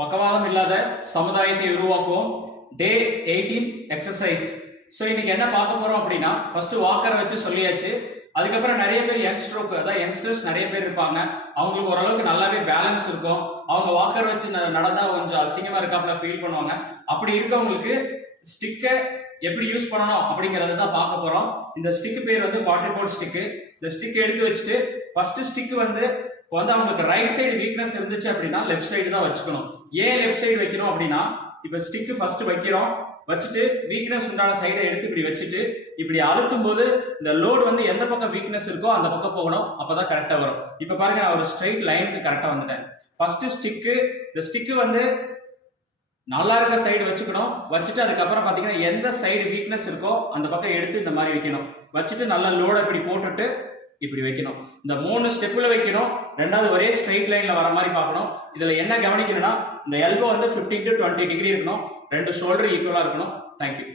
பக்கவாதம் இல்லாத சமுதாயத்தை உருவாக்குவோம். டே எயிட்டீன் எக்ஸசைஸ் ஸோ இன்னைக்கு என்ன பார்க்க போறோம் அப்படின்னா ஃபர்ஸ்ட் வாக்கரை வச்சு சொல்லியாச்சு. அதுக்கப்புறம் நிறைய பேர் யங்ஸ்ட்ரோக்கு அதாவது யங்ஸ்டர்ஸ் நிறைய பேர் இருப்பாங்க. அவங்களுக்கு ஓரளவுக்கு நல்லாவே பேலன்ஸ் இருக்கும். அவங்க வாக்கர் வச்சு ந- நடந்தா கொஞ்சம் அசிங்கமா இருக்காப்புல ஃபீல் பண்ணுவாங்க. அப்படி இருக்கவங்களுக்கு ஸ்டிக்கை எப்படி யூஸ் பண்ணணும் அப்படிங்கறத தான் பார்க்க போறோம். இந்த ஸ்டிக் பேர் வந்து குவாட்ரிபோர்ட் ஸ்டிக்கு இந்த ஸ்டிக் எடுத்து வச்சுட்டு ஃபர்ஸ்ட் ஸ்டிக் வந்து இப்போ வந்து அவங்களுக்கு ரைட் சைடு வீக்னஸ் இருந்துச்சு அப்படின்னா லெஃப்ட் சைடு தான் வச்சுக்கணும். ஏன் லெஃப்ட் சைடு வைக்கணும் அப்படின்னா இப்போ ஸ்டிக்கு ஃபர்ஸ்ட் வைக்கிறோம். வச்சுட்டு வீக்னஸ் உண்டான சைடை எடுத்து இப்படி வச்சுட்டு இப்படி அழுத்தும் போது இந்த லோடு வந்து எந்த பக்கம் வீக்னஸ் இருக்கோ அந்த பக்கம் போகணும். அப்போ தான் கரெக்டாக வரும். இப்போ பாருங்க நான் ஒரு ஸ்ட்ரைட் லைனுக்கு கரெக்டாக வந்துட்டேன். ஃபர்ஸ்ட் ஸ்டிக்கு இந்த ஸ்டிக்கு வந்து நல்லா இருக்க சைடு வச்சுக்கணும். வச்சுட்டு அதுக்கப்புறம் பார்த்தீங்கன்னா எந்த சைடு வீக்னஸ் இருக்கோ அந்த பக்கம் எடுத்து இந்த மாதிரி வைக்கணும். வச்சுட்டு நல்லா லோடை இப்படி போட்டுட்டு இப்படி வைக்கணும். இந்த மூணு ஸ்டெப்பில் வைக்கணும். ரெண்டாவது ஒரே ஸ்ட்ரைட் லைனில் வர மாதிரி பார்க்கணும். இதில் என்ன கவனிக்கணும்னா இந்த எல்போ வந்து 15 டு டுவெண்ட்டி டிகிரி இருக்கணும். ரெண்டு ஷோல்டர் ஈக்குவலாக இருக்கணும். தேங்க்யூ